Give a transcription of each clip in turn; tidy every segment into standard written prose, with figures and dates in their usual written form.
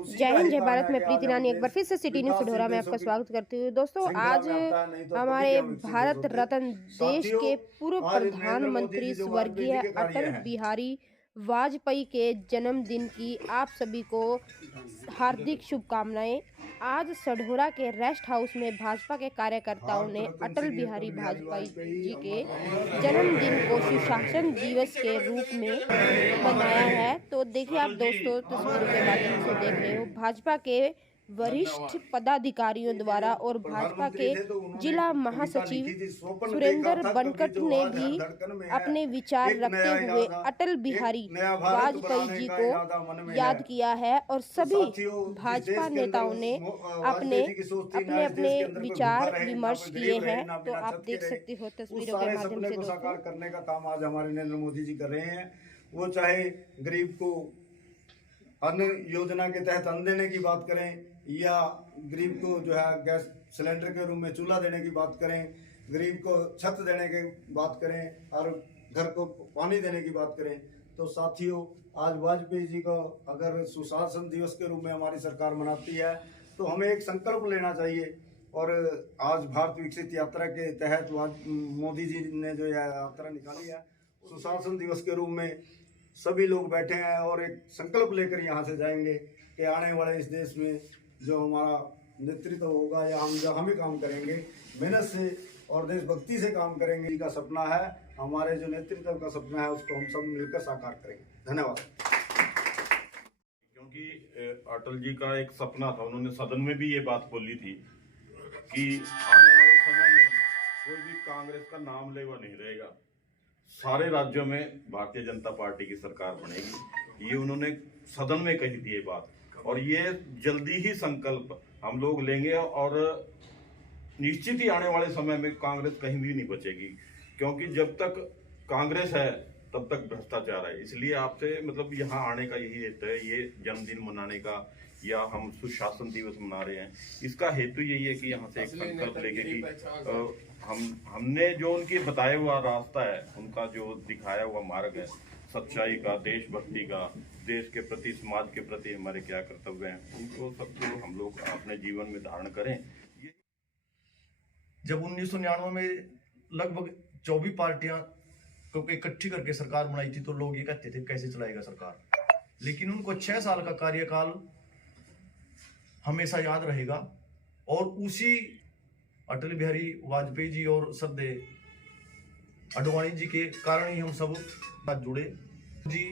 जय हिंद जय भारत। मैं प्रीति रानी एक बार फिर से सिटी न्यूज़ सिढौरा में आपका स्वागत करती हूँ। दोस्तों, आज हमारे भारत रत्न देश के पूर्व प्रधानमंत्री स्वर्गीय अटल बिहारी वाजपेयी के जन्मदिन की आप सभी को हार्दिक शुभकामनाएं। आज सढौरा के रेस्ट हाउस में भाजपा के कार्यकर्ताओं ने अटल बिहारी वाजपेयी जी के जन्मदिन को सुशासन दिवस के रूप में मनाया है। तो देखिए आप दोस्तों, तस्वीरों के माध्यम से देख रहे हो भाजपा के वरिष्ठ पदाधिकारियों द्वारा और भाजपा के जिला महासचिव सुरेंद्र बनकट ने भी अपने विचार रखते हुए अटल बिहारी वाजपेयी जी को याद किया है और सभी भाजपा नेताओं ने अपने अपने अपने विचार विमर्श किए हैं। तो आप देख सकते हो तस्वीरों के माध्यम से साकार करने का काम आज हमारे नरेंद्र मोदी जी कर रहे हैं। वो चाहे गरीब को अन्न योजना के तहत अन्न देने की बात करें या गरीब को जो है गैस सिलेंडर के रूप में चूल्हा देने की बात करें, गरीब को छत देने की बात करें और घर को पानी देने की बात करें, तो साथियों आज वाजपेयी जी को अगर सुशासन दिवस के रूप में हमारी सरकार मनाती है तो हमें एक संकल्प लेना चाहिए। और आज भारत विकसित यात्रा के तहत मोदी जी ने जो यात्रा निकाली है सुशासन दिवस के रूप में सभी लोग बैठे हैं और एक संकल्प लेकर यहाँ से जाएंगे कि आने वाले इस देश में जो हमारा नेतृत्व होगा या हम ही काम करेंगे, मेहनत से और देशभक्ति से काम करेंगे। का सपना है, हमारे जो नेतृत्व का सपना है उसको हम सब मिलकर साकार करेंगे। धन्यवाद। क्योंकि अटल जी का एक सपना था, उन्होंने सदन में भी ये बात बोली थी कि आने वाले समय में कोई भी कांग्रेस का नाम लेवा नहीं रहेगा, सारे राज्यों में भारतीय जनता पार्टी की सरकार बनेगी। ये उन्होंने सदन में कही थी ये बात, और ये जल्दी ही संकल्प हम लोग लेंगे और निश्चित ही आने वाले समय में कांग्रेस कहीं भी नहीं बचेगी, क्योंकि जब तक कांग्रेस है तब तक भ्रष्टाचार है। इसलिए आपसे मतलब यहाँ आने का यही हेतु है, ये जन्मदिन मनाने का या हम सुशासन दिवस मना रहे हैं, इसका हेतु यही है कि यहाँ से एक संकल्प लेके कि हमने जो उनके बताया हुआ रास्ता है, उनका जो दिखाया हुआ मार्ग है सच्चाई का, देशभक्ति का, देश के प्रति, समाज के प्रति हमारे क्या कर्तव्य हैं, उनको सबको हम लोग अपने जीवन में धारण करें। जब 1999 में लगभग 24 पार्टियां को इकट्ठी करके सरकार बनाई थी तो लोग ये कहते थे कैसे चलाएगा सरकार, लेकिन उनको 6 साल का कार्यकाल हमेशा याद रहेगा। और उसी अटल बिहारी वाजपेयी जी और श्रद्धेय आडवाणी जी के कारण ही हम सब साथ जुड़े। जी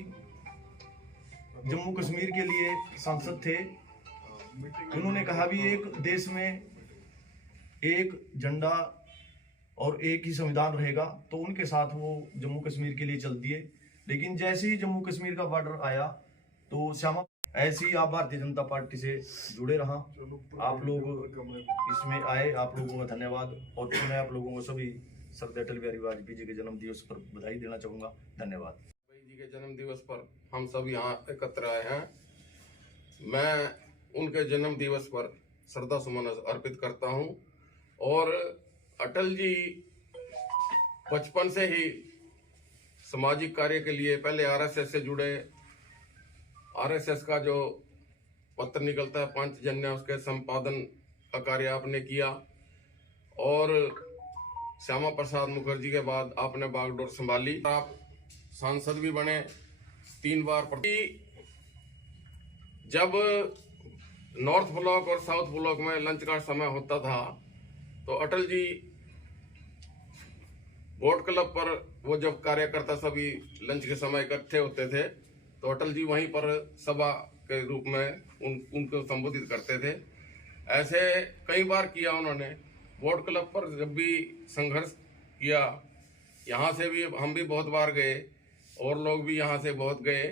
जम्मू कश्मीर के लिए सांसद थे, उन्होंने कहा भी एक देश में एक झंडा और एक ही संविधान रहेगा, तो उनके साथ वो जम्मू कश्मीर के लिए चल दिए। लेकिन जैसे ही जम्मू कश्मीर का बॉर्डर आया तो श्यामा ऐसे ही आप भारतीय जनता पार्टी से जुड़े रहा। आप लोग इसमें आए, आप लोगों का धन्यवाद। और मैं आप लोगों को सभी श्रद्धेय अटल बिहारी वाजपेयी जी के जन्म दिवस पर बधाई देना चाहूंगा। धन्यवाद। वाजपेयी जी के जन्म दिवस पर हम सब यहाँ एकत्र आए हैं। मैं उनके जन्म दिवस पर श्रद्धा सुमन अर्पित करता हूँ। और अटल जी बचपन से ही सामाजिक कार्य के लिए पहले आरएसएस से जुड़े। आरएसएस का जो पत्र निकलता है पंचजन्य, उसके संपादन का कार्य आपने किया। और श्यामा प्रसाद मुखर्जी के बाद आपने बागडोर संभाली। आप सांसद भी बने 3 बार। जब नॉर्थ ब्लॉक और साउथ ब्लॉक में लंच का समय होता था तो अटल जी बोट क्लब पर वो जब कार्यकर्ता सभी लंच के समय इकट्ठे होते थे तो अटल जी वहीं पर सभा के रूप में उनको संबोधित करते थे। ऐसे कई बार किया उन्होंने। बोट क्लब पर जब भी संघर्ष किया, यहाँ से भी हम भी बहुत बार गए और लोग भी यहाँ से बहुत गए।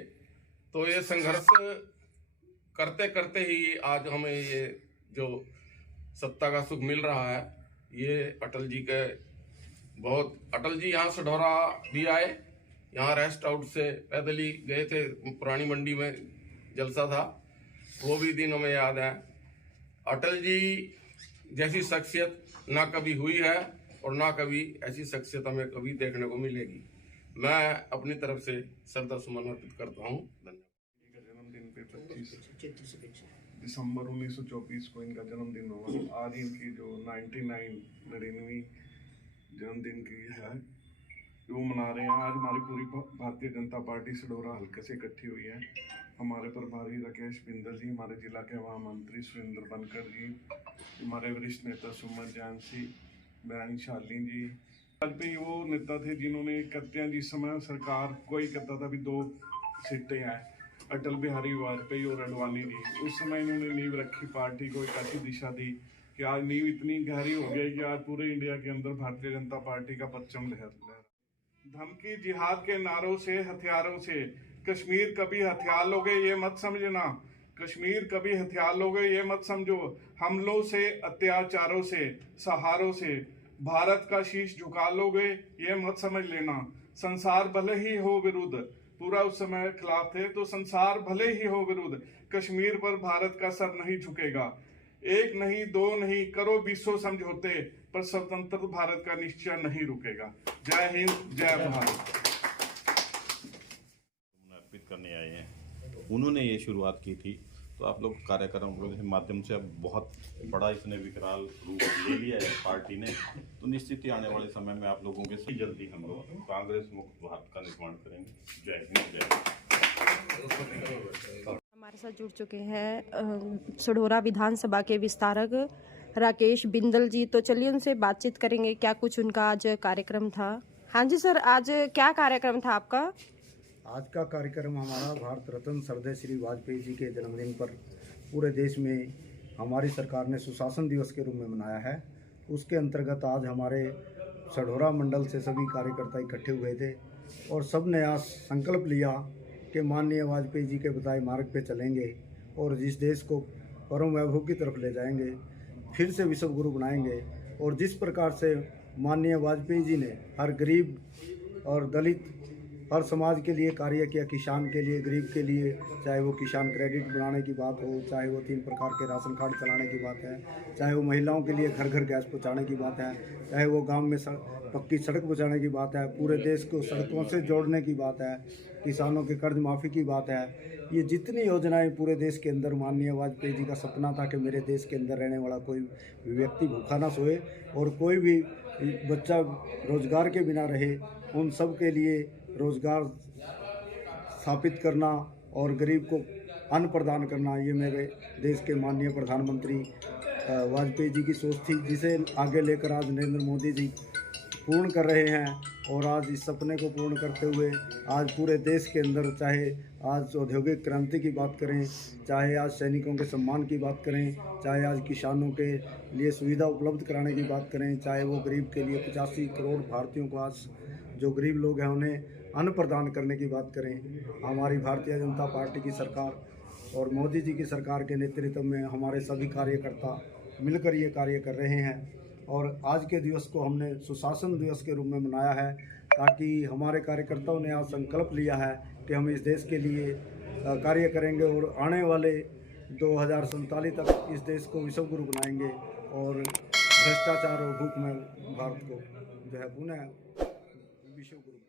तो ये संघर्ष करते करते ही आज हमें ये जो सत्ता का सुख मिल रहा है, ये अटल जी के अटल जी यहाँ सढौरा भी आए, यहाँ रेस्ट हाउस से पैदल ही गए थे, पुरानी मंडी में जलसा था, वो भी दिन हमें याद है। अटल जी जैसी शख्सियत ना कभी हुई है और ना कभी ऐसी शख्सियत हमें कभी देखने को मिलेगी। मैं अपनी तरफ से श्रद्धा सुमन अर्पित करता हूँ। धन्यवाद। जन्मदिन पे 25 दिसंबर 1924 को इनका जन्मदिन हुआ। आज इनकी जो 99वीं जन्मदिन की है वो मना रहे हैं। आज हमारी पूरी भारतीय जनता पार्टी सडोरा हल्के से इकट्ठी हुई है। हमारे प्रभारी राकेश बिंदल जी, हमारे जिला के महामंत्री सुरेंद्र बनकर जी, हमारे वरिष्ठ नेता सुमन जैन जी, बहन शालिनी जी। वाजपेयी वो नेता थे जिन्होंने कहते हैं जिस समय सरकार कोई कहता था भी 2 सीटें हैं, अटल बिहारी वाजपेयी और अडवाणी जी, उस समय इन्होंने नींव रखी, पार्टी को एक ऐसी दिशा दी कि आज नींव इतनी गहरी हो गई कि आज पूरे इंडिया के अंदर भारतीय जनता पार्टी का परचम लहर। धमकी जिहाद के नारों से, हथियारों से, कश्मीर कभी हथियार लोगे ये मत समझना, कश्मीर कभी हथियार लोगे ये मत समझो, हमलों से, अत्याचारों से, सहारों से भारत का शीश झुका लोगे ये मत समझ लेना। संसार भले ही हो विरुद्ध, पूरा उस समय खिलाफ थे, तो संसार भले ही हो विरुद्ध, कश्मीर पर भारत का सर नहीं झुकेगा। 1 नहीं 2 नहीं, करो 200 समझौते, पर स्वतंत्र भारत का निश्चय नहीं रुकेगा। जय हिंद, जय भारत। अर्पित करने आए हैं, उन्होंने ये शुरुआत की थी, तो आप लोग कार्यक्रम के माध्यम से अब बहुत बड़ा इसने विकराल रूप ले लिया है पार्टी ने, तो निश्चित ही आने वाले समय में आप लोगों के से जल्दी हम लोग कांग्रेस मुक्त भारत का निर्माण करेंगे। जय हिंद, जय भारत। हमारे साथ जुड़ चुके हैं सडोरा विधानसभा के विस्तारक राकेश बिंदल जी, तो चलिए उनसे बातचीत करेंगे क्या कुछ उनका आज कार्यक्रम था। हाँ जी सर, आज क्या कार्यक्रम था आपका? आज का कार्यक्रम हमारा भारत रत्न श्रद्धेय श्री वाजपेयी जी के जन्मदिन पर पूरे देश में हमारी सरकार ने सुशासन दिवस के रूप में मनाया है। उसके अंतर्गत आज हमारे सडोरा मंडल से सभी कार्यकर्ता इकट्ठे हुए थे और सब ने आज संकल्प लिया कि माननीय वाजपेयी जी के बताए मार्ग पे चलेंगे और जिस देश को परम वैभव की तरफ ले जाएंगे, फिर से विश्व गुरु बनाएंगे। और जिस प्रकार से माननीय वाजपेयी जी ने हर गरीब और दलित, हर समाज के लिए कार्य किया, किसान के लिए, गरीब के लिए, चाहे वो किसान क्रेडिट बनाने की बात हो, चाहे वो 3 प्रकार के राशन कार्ड चलाने की बात है, चाहे वो महिलाओं के लिए घर घर गैस पहुंचाने की बात है, चाहे वो गांव में पक्की सड़क पहुंचाने की बात है, पूरे देश को सड़कों से जोड़ने की बात है, किसानों के कर्ज माफ़ी की बात है। ये जितनी योजनाएं पूरे देश के अंदर, माननीय वाजपेयी जी का सपना था कि मेरे देश के अंदर रहने वाला कोई व्यक्ति भूखा ना सोए और कोई भी बच्चा रोजगार के बिना रहे, उन सब के लिए रोजगार स्थापित करना और गरीब को अन्न प्रदान करना, ये मेरे देश के माननीय प्रधानमंत्री वाजपेयी जी की सोच थी, जिसे आगे लेकर आज नरेंद्र मोदी जी पूर्ण कर रहे हैं। और आज इस सपने को पूर्ण करते हुए आज पूरे देश के अंदर, चाहे आज औद्योगिक क्रांति की बात करें, चाहे आज सैनिकों के सम्मान की बात करें, चाहे आज किसानों के लिए सुविधा उपलब्ध कराने की बात करें, चाहे वो गरीब के लिए 85 करोड़ भारतीयों को आज जो गरीब लोग हैं उन्हें अन्न प्रदान करने की बात करें, हमारी भारतीय जनता पार्टी की सरकार और मोदी जी की सरकार के नेतृत्व में हमारे सभी कार्यकर्ता मिलकर ये कार्य कर रहे हैं। और आज के दिवस को हमने सुशासन दिवस के रूप में मनाया है, ताकि हमारे कार्यकर्ताओं ने आज संकल्प लिया है कि हम इस देश के लिए कार्य करेंगे और आने वाले 2047 तक इस देश को विश्व गुरु बनाएंगे और भ्रष्टाचार और भूख में भारत को जो है पुनः विश्व गुरु